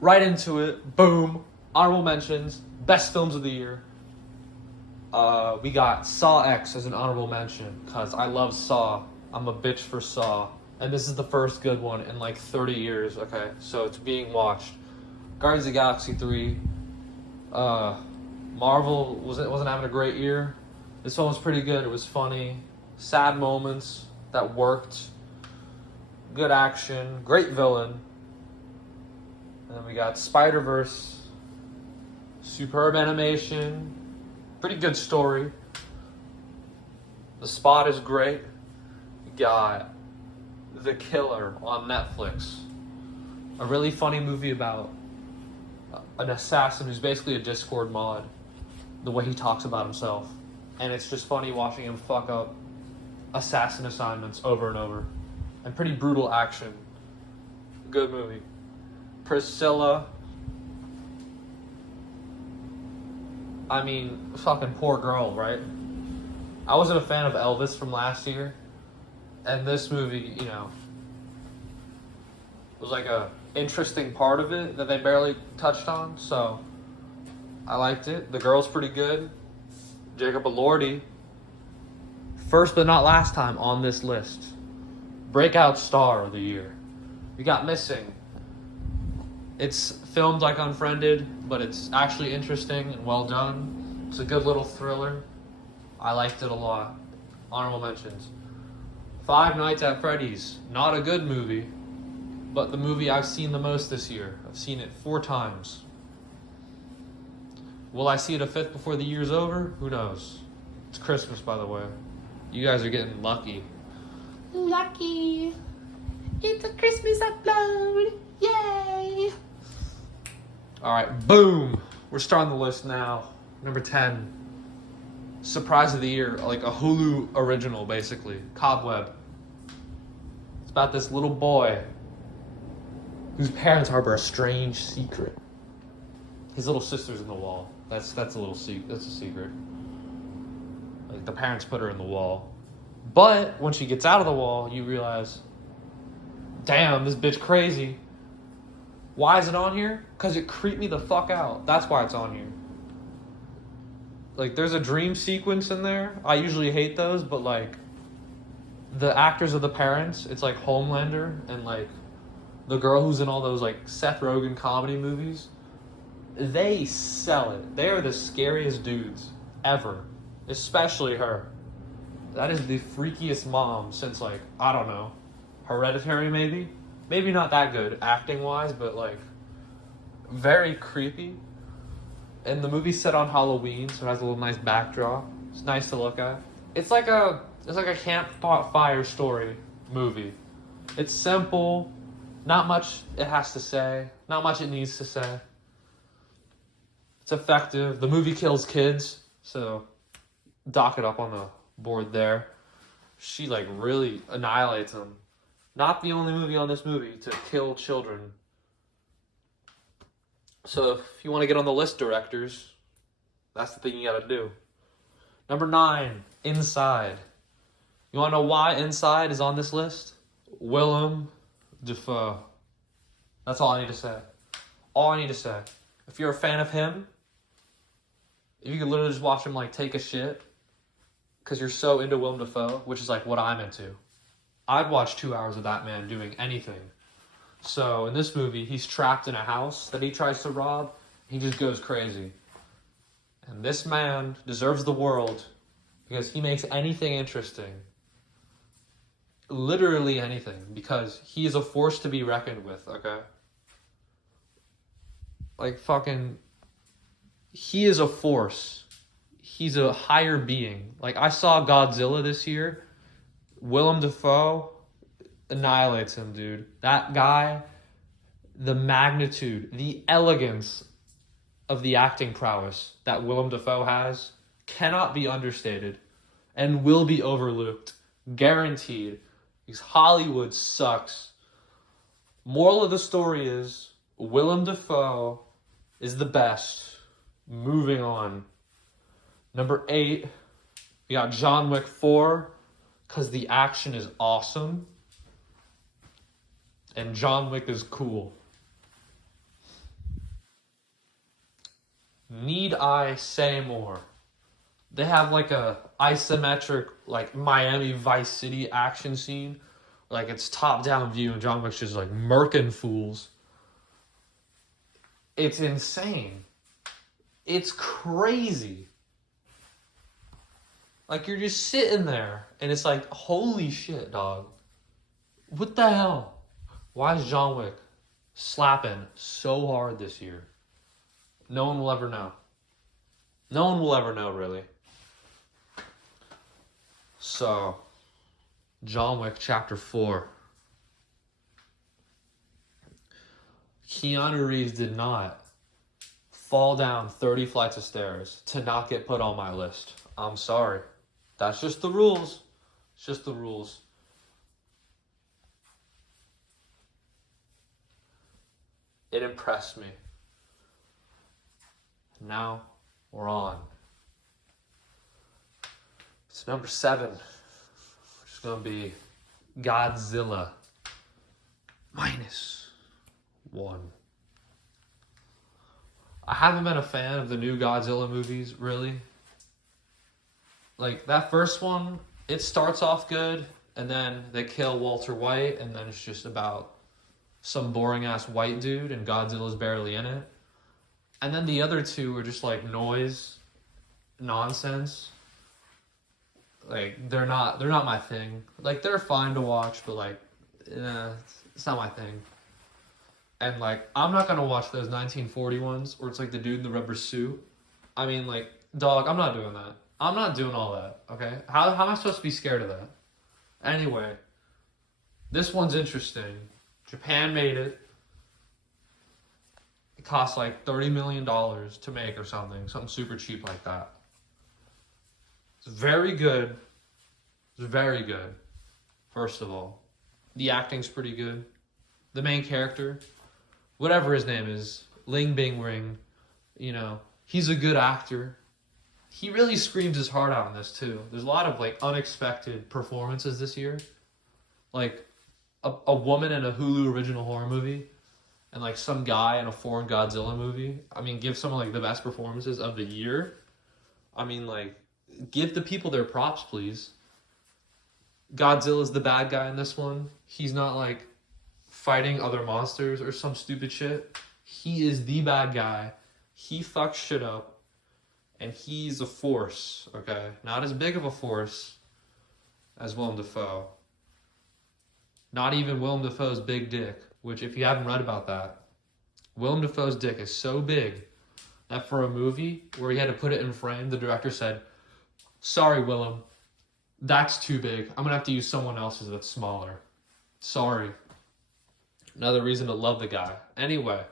right into it. Boom. Honorable mentions. Best films of the year. We got Saw X as an honorable mention because I love Saw. I'm a bitch for Saw, and this is the first good one in like 30 years. Okay, so it's being watched. Guardians of the Galaxy 3. Marvel wasn't having a great year. This one was pretty good. It was funny, sad moments that worked, good action, great villain. And then we got Spider-Verse, superb animation, pretty good story. The Spot is great. We got The Killer on Netflix, a really funny movie about an assassin who's basically a Discord mod, the way he talks about himself. And it's just funny watching him fuck up assassin assignments over and over. And pretty brutal action. Good movie. Priscilla. I mean, fucking poor girl, right? I wasn't a fan of Elvis from last year. And this movie, was like a interesting part of it that they barely touched on. So I liked it. The girl's pretty good. Jacob Elordi, first but not last time on this list. Breakout star of the year. We got Missing. It's filmed like Unfriended, but it's actually interesting and well done. It's a good little thriller. I liked it a lot. Honorable mentions. Five Nights at Freddy's. Not a good movie, but the movie I've seen the most this year. I've seen it 4 times. Will I see it a 5th before the year's over? Who knows? It's Christmas, by the way. You guys are getting lucky. Lucky. It's a Christmas upload. Yay. Alright, boom. We're starting the list now. Number 10. Surprise of the year. Like a Hulu original, basically. Cobweb. It's about this little boy whose parents harbor a strange secret. His little sister's in the wall. That's a little that's a secret. Like the parents put her in the wall. But when she gets out of the wall, you realize, damn, this bitch crazy. Why is it on here? Because it creeped me the fuck out. That's why it's on here. Like, there's a dream sequence in there. I usually hate those, but like, the actors of the parents, it's like Homelander and like the girl who's in all those like Seth Rogen comedy movies. They sell it. They are the scariest dudes ever. Especially her. That is the freakiest mom since, like, I don't know, Hereditary maybe? Maybe not that good acting-wise, but, like, very creepy. And the movie's set on Halloween, so it has a little nice backdrop. It's nice to look at. It's like a campfire story movie. It's simple. Not much it has to say. Not much it needs to say. It's effective. The movie kills kids, so dock it up on the board there. She like really annihilates them. Not the only movie on this movie to kill children. So if you want to get on the list, directors, that's the thing you gotta do. Number 9, Inside. You wanna know why Inside is on this list? Willem Dafoe. That's all I need to say. All I need to say. If you're a fan of him, if you could literally just watch him like take a shit because you're so into Willem Dafoe, which is like what I'm into, I'd watch 2 hours of that man doing anything. So in this movie, he's trapped in a house that he tries to rob. He just goes crazy. And this man deserves the world because he makes anything interesting. Literally anything, because he is a force to be reckoned with, okay? Like fucking, he is a force. He's a higher being. Like, I saw Godzilla this year. Willem Dafoe annihilates him, dude. That guy, the magnitude, the elegance of the acting prowess that Willem Dafoe has cannot be understated and will be overlooked. Guaranteed. Because Hollywood sucks. Moral of the story is, Willem Dafoe is the best. Moving on. Number 8, we got John Wick 4, because the action is awesome. And John Wick is cool. Need I say more? They have like a isometric, like Miami Vice City action scene. Like it's top down view and John Wick's just like murking fools. It's insane. It's crazy. Like you're just sitting there and it's like, holy shit, dog. What the hell? Why is John Wick slapping so hard this year? No one will ever know. No one will ever know, really. So, John Wick Chapter 4. Keanu Reeves did not fall down 30 flights of stairs to not get put on my list. I'm sorry. That's just the rules. It's just the rules. It impressed me. Now we're on. It's number 7. Which is going to be Godzilla -1. I haven't been a fan of the new Godzilla movies, really. Like, that first one, it starts off good, and then they kill Walter White, and then it's just about some boring-ass white dude, and Godzilla's barely in it. And then the other two are just, like, noise, nonsense. Like, they're not my thing. Like, they're fine to watch, but, like, it's not my thing. And, like, I'm not gonna watch those 1940 ones where it's, like, the dude in the rubber suit. I mean, like, dog, I'm not doing that. I'm not doing all that, okay? How am I supposed to be scared of that? Anyway, this one's interesting. Japan made it. It cost like $30 million to make or something super cheap like that. It's very good. It's very good, first of all. The acting's pretty good. The main character, whatever his name is, Ling Bing Ring, you know, he's a good actor. He really screams his heart out in this too. There's a lot of like unexpected performances this year. Like a woman in a Hulu original horror movie and like some guy in a foreign Godzilla movie. I mean, give some of like the best performances of the year. I mean, like, give the people their props, please. Godzilla's the bad guy in this one. He's not like fighting other monsters or some stupid shit. He is the bad guy. He fucks shit up. And he's a force, okay? Not as big of a force as Willem Dafoe. Not even Willem Dafoe's big dick, which if you haven't read about that, Willem Dafoe's dick is so big that for a movie where he had to put it in frame, the director said, sorry, Willem, that's too big. I'm going to have to use someone else's that's smaller. Sorry. Another reason to love the guy. Anyway.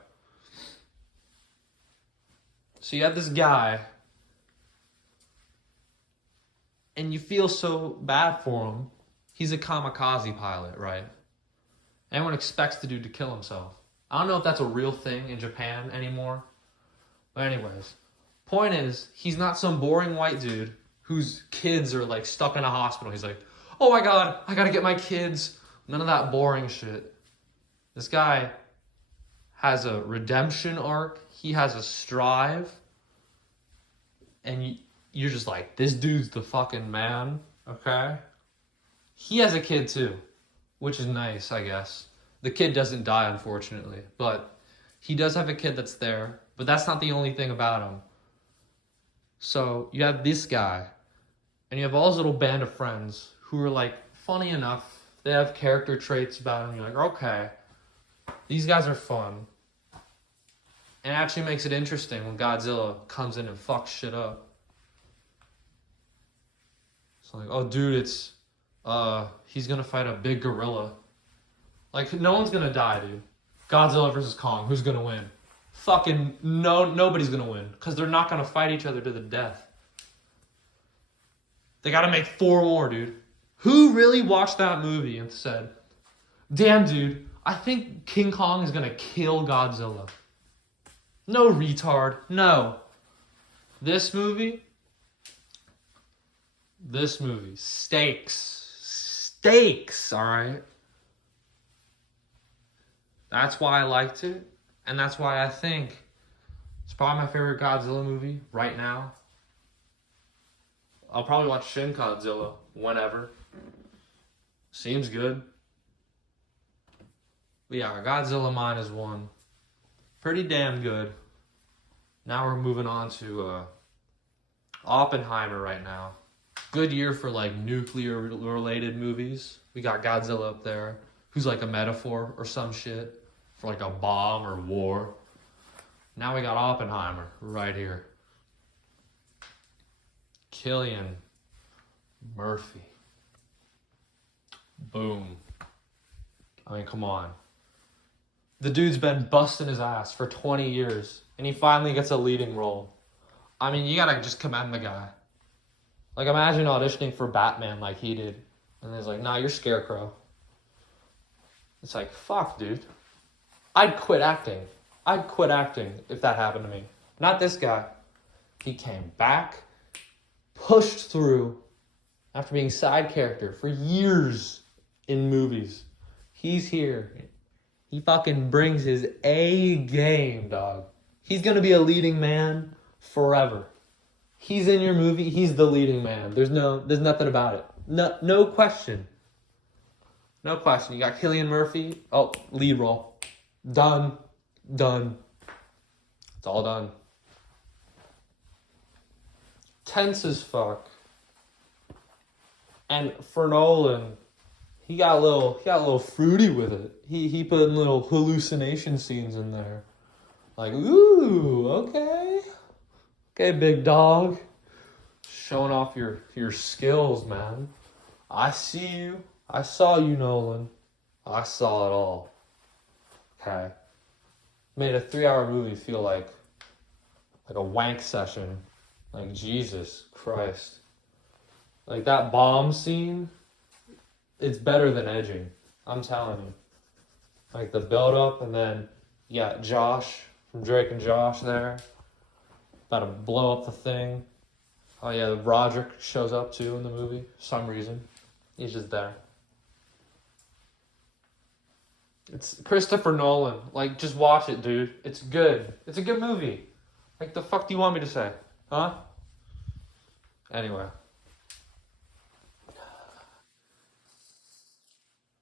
So you have this guy, and you feel so bad for him. He's a kamikaze pilot, right? Everyone expects the dude to kill himself. I don't know if that's a real thing in Japan anymore. But anyways, point is, he's not some boring white dude whose kids are like stuck in a hospital. He's like, oh my God, I gotta get my kids. None of that boring shit. This guy has a redemption arc. He has a strive. And you're just like, this dude's the fucking man, okay? He has a kid too, which is nice, I guess. The kid doesn't die, unfortunately, but he does have a kid that's there, but that's not the only thing about him. So you have this guy, and you have all his little band of friends who are like, funny enough, they have character traits about them. You're like, okay, these guys are fun. And it actually makes it interesting when Godzilla comes in and fucks shit up. It's like, oh, dude, he's gonna fight a big gorilla. Like, no one's gonna die, dude. Godzilla versus Kong, who's gonna win? Fucking nobody's gonna win, because they're not gonna fight each other to the death. They gotta make 4 more, dude. Who really watched that movie and said, damn, dude, I think King Kong is gonna kill Godzilla? No, retard. No. This movie, stakes, all right? That's why I liked it, and that's why I think It's probably my favorite Godzilla movie right now. I'll probably watch Shin Godzilla whenever. Seems good. But yeah, Godzilla minus one. Pretty damn good. Now we're moving on to Oppenheimer right now. Good year for like nuclear related movies. We got Godzilla up there, who's like a metaphor or some shit for like a bomb or war. Now we got Oppenheimer right here. Cillian Murphy. Boom. I mean, come on. The dude's been busting his ass for 20 years, and he finally gets a leading role. I mean, you gotta just commend the guy. Like, imagine auditioning for Batman like he did. And he's like, nah, you're Scarecrow. It's like, fuck, dude. I'd quit acting. I'd quit acting if that happened to me. Not this guy. He came back, pushed through, after being side character for years in movies. He's here. He fucking brings his A game, dog. He's gonna be a leading man forever. He's in your movie, he's the leading man. There's nothing about it. No question. No question. You got Cillian Murphy. Oh, lead role. Done. It's all done. Tense as fuck. And for Nolan, he got a little fruity with it. He put in little hallucination scenes in there. Like, ooh, okay. Okay, big dog. Showing off your skills, man. I see you. I saw you, Nolan. I saw it all. Okay. Made a 3-hour movie feel like a wank session. Like, Jesus Christ. Like, that bomb scene, it's better than Edging. I'm telling you. Like, the build-up, and then you got Josh from Drake and Josh there. About to blow up the thing. Oh, yeah, Roderick shows up, too, in the movie. For some reason. He's just there. It's Christopher Nolan. Like, just watch it, dude. It's good. It's a good movie. Like, the fuck do you want me to say? Huh? Anyway.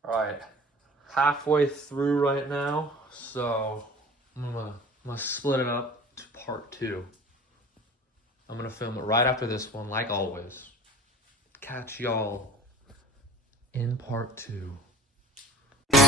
Alright. Halfway through right now. So, I'm gonna split it up to part 2. I'm gonna film it right after this one, like always. Catch y'all in part 2.